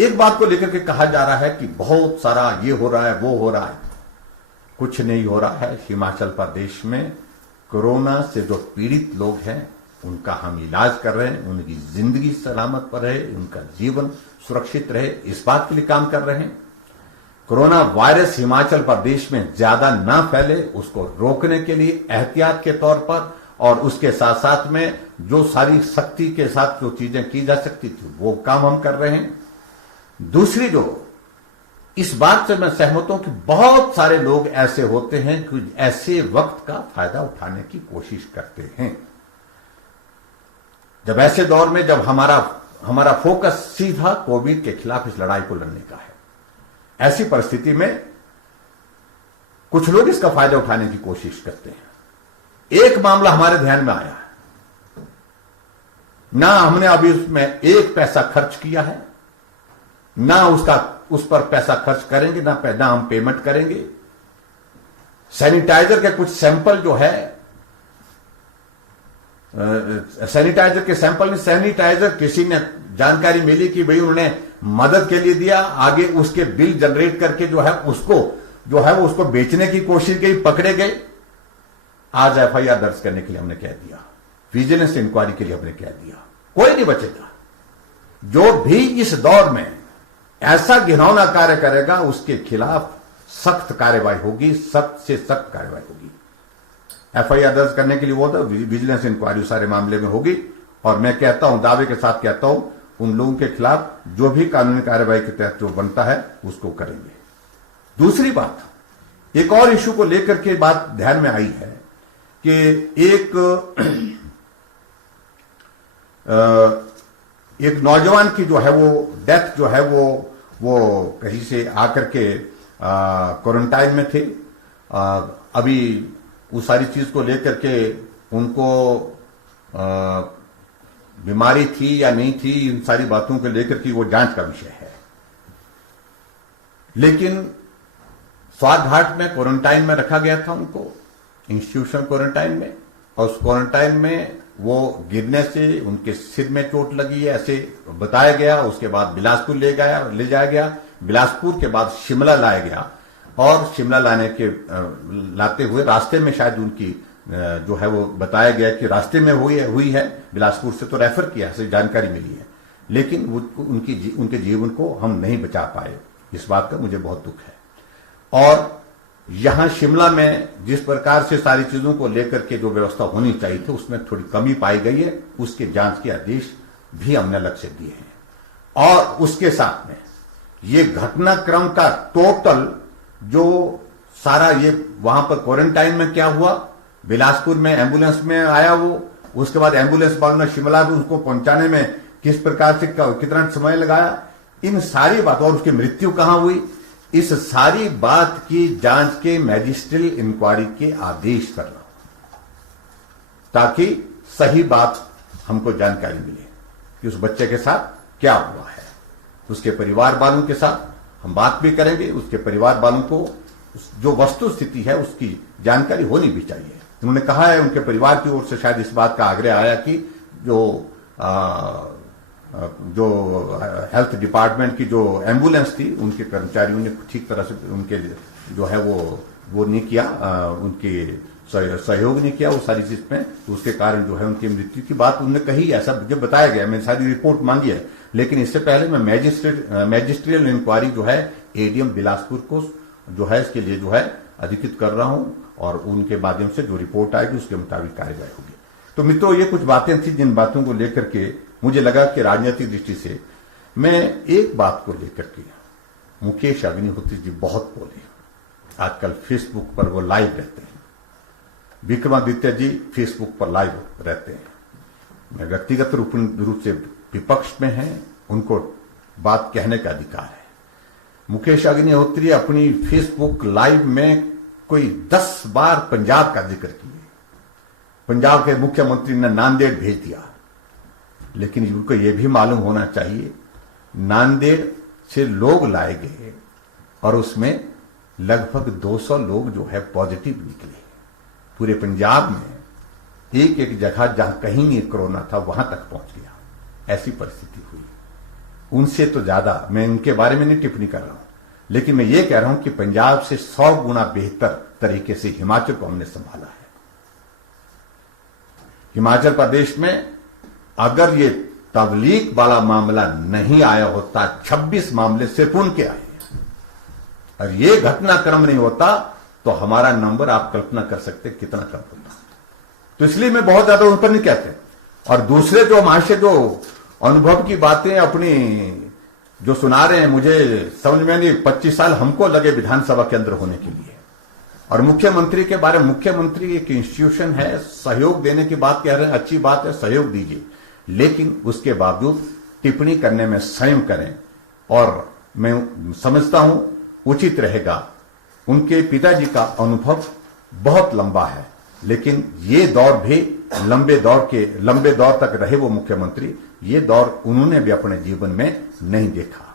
एक बात को लेकर के कहा जा रहा है कि बहुत सारा ये हो रहा है, वो हो रहा है। कुछ नहीं हो रहा है। हिमाचल प्रदेश में कोरोना से जो पीड़ित लोग हैं उनका हम इलाज कर रहे हैं, उनकी जिंदगी सलामत पर रहे, उनका जीवन सुरक्षित रहे, इस बात के लिए काम कर रहे हैं। कोरोना वायरस हिमाचल प्रदेश में ज्यादा ना फैले उसको रोकने के लिए एहतियात के तौर पर और उसके साथ साथ में जो सारी सख्ती के साथ जो चीजें की जा सकती थी वो काम हम कर रहे हैं। दूसरी जो इस बात से मैं सहमत हूं कि बहुत सारे लोग ऐसे होते हैं कि ऐसे वक्त का फायदा उठाने की कोशिश करते हैं। जब ऐसे दौर में जब हमारा फोकस सीधा कोविड के खिलाफ इस लड़ाई को लड़ने का है, ऐसी परिस्थिति में कुछ लोग इसका फायदा उठाने की कोशिश करते हैं। एक मामला हमारे ध्यान में आया है, ना हमने अभी उसमें एक पैसा खर्च किया है, ना उस पर पैसा खर्च करेंगे, ना हम पेमेंट करेंगे। सैनिटाइजर के कुछ सैंपल जो है, सैनिटाइजर के सैंपल में सैनिटाइजर किसी ने जानकारी मिली कि भाई उन्होंने मदद के लिए दिया, आगे उसके बिल जनरेट करके जो है उसको बेचने की कोशिश की, पकड़े गए। आज एफआईआर दर्ज करने के लिए हमने कह दिया, विजिलेंस इंक्वायरी के लिए हमने कह दिया, कोई नहीं बचेगा। जो भी इस दौर में ऐसा घिनौना कार्य करेगा उसके खिलाफ सख्त कार्रवाई होगी, सख्त से सख्त कार्रवाई होगी। एफआईआर दर्ज करने के लिए वो तो विजिलेंस इंक्वायरी सारे मामले में होगी और मैं कहता हूं, दावे के साथ कहता हूं, उन लोगों के खिलाफ जो भी कानूनी कार्रवाई के तहत जो बनता है उसको करेंगे। दूसरी बात, एक और इश्यू को लेकर के बात ध्यान में आई है कि एक नौजवान की जो है वो डेथ जो है वो कहीं से आकर के क्वारंटाइन में थे। अभी उस सारी चीज को लेकर के उनको बीमारी थी या नहीं थी, इन सारी बातों को लेकर के वो जांच का विषय है। लेकिन स्वाद घाट में क्वारंटाइन में रखा गया था उनको, इंस्टीट्यूशन क्वारंटाइन में, और उस क्वारंटाइन में वो गिरने से उनके सिर में चोट लगी है ऐसे बताया गया। उसके बाद बिलासपुर ले जाया गया, बिलासपुर के बाद शिमला लाया गया और शिमला लाते हुए रास्ते में शायद उनकी जो है वो बताया गया कि रास्ते में हुई है, बिलासपुर से तो रेफर किया, ऐसी जानकारी मिली है। लेकिन उनके जीवन को हम नहीं बचा पाए, इस बात का मुझे बहुत दुख है। और यहां शिमला में जिस प्रकार से सारी चीजों को लेकर के जो व्यवस्था होनी चाहिए थी उसमें थोड़ी कमी पाई गई है, उसके जांच के आदेश भी हमने अलग से दिए हैं। और उसके साथ में ये घटनाक्रम का टोटल जो सारा ये वहां पर क्वारंटाइन में क्या हुआ, बिलासपुर में एम्बुलेंस में आया वो, उसके बाद एम्बुलेंस वालों ने शिमला में उसको पहुंचाने में किस प्रकार से कितना समय लगाया, इन सारी बातों, और उसकी मृत्यु कहां हुई, इस सारी बात की जांच के मैजिस्ट्रियल इंक्वायरी के आदेश करना, ताकि सही बात हमको जानकारी मिले कि उस बच्चे के साथ क्या हुआ है। उसके परिवार वालों के साथ हम बात भी करेंगे, उसके परिवार वालों को जो वस्तु स्थिति है उसकी जानकारी होनी भी चाहिए। उन्होंने कहा है, उनके परिवार की ओर से शायद इस बात का आग्रह आया कि जो हेल्थ डिपार्टमेंट की जो एम्बुलेंस थी उनके कर्मचारियों ने ठीक तरह से उनके जो है वो नहीं किया, उनके सहयोग नहीं किया उस सारी चीज में, तो उसके कारण जो है उनकी मृत्यु की बात उन्होंने कही, ऐसा मुझे बताया गया। मैंने सारी रिपोर्ट मांगी है, लेकिन इससे पहले मैं मैजिस्ट्रियल इंक्वायरी जो है एडीएम बिलासपुर को जो है इसके लिए जो है अधिकृत कर रहा हूं और उनके माध्यम से जो रिपोर्ट आएगी उसके मुताबिक कार्यवाही होगी। तो मित्रों, ये कुछ बातें थी जिन बातों को लेकर के मुझे लगा कि राजनीतिक दृष्टि से मैं एक बात को लेकर के, मुकेश अग्निहोत्री जी बहुत बोले, आजकल फेसबुक पर वो लाइव रहते हैं, विक्रमादित्य जी फेसबुक पर लाइव रहते हैं। मैं व्यक्तिगत रूप से विपक्ष में हैं, उनको बात कहने का अधिकार है। मुकेश अग्निहोत्री अपनी फेसबुक लाइव में कोई 10 बार पंजाब का जिक्र किए, पंजाब के मुख्यमंत्री ने नांदेड़ भेज दिया, लेकिन उनको यह भी मालूम होना चाहिए नांदेड़ से लोग लाए गए और उसमें लगभग 200 लोग जो है पॉजिटिव निकले। पूरे पंजाब में एक एक जगह जहां कहीं नहीं कोरोना था वहां तक पहुंच गया, ऐसी परिस्थिति हुई। उनसे तो ज्यादा मैं उनके बारे में नहीं टिप्पणी कर रहा हूं, लेकिन मैं ये कह रहा हूं कि पंजाब से 100 गुना बेहतर तरीके से हिमाचल को हमने संभाला है। हिमाचल प्रदेश में अगर ये तबलीग वाला मामला नहीं आया होता, 26 मामले सिर्फ उनके आए, और ये घटनाक्रम नहीं होता तो हमारा नंबर आप कल्पना कर सकते कितना कम होता। तो इसलिए मैं बहुत ज्यादा उन पर नहीं कहते। और दूसरे जो महाशय जो अनुभव की बातें अपनी जो सुना रहे हैं, मुझे समझ में नहीं, 25 साल हमको लगे विधानसभा के अंदर होने के लिए। और मुख्यमंत्री के बारे में, मुख्यमंत्री एक इंस्टीट्यूशन है, सहयोग देने की बात कह रहे हैं, अच्छी बात है, सहयोग दीजिए, लेकिन उसके बावजूद टिप्पणी करने में संयम करें। और मैं समझता हूं उचित रहेगा, उनके पिताजी का अनुभव बहुत लंबा है, लेकिन ये दौर भी लंबे दौर तक रहे वो मुख्यमंत्री, ये दौर उन्होंने भी अपने जीवन में नहीं देखा।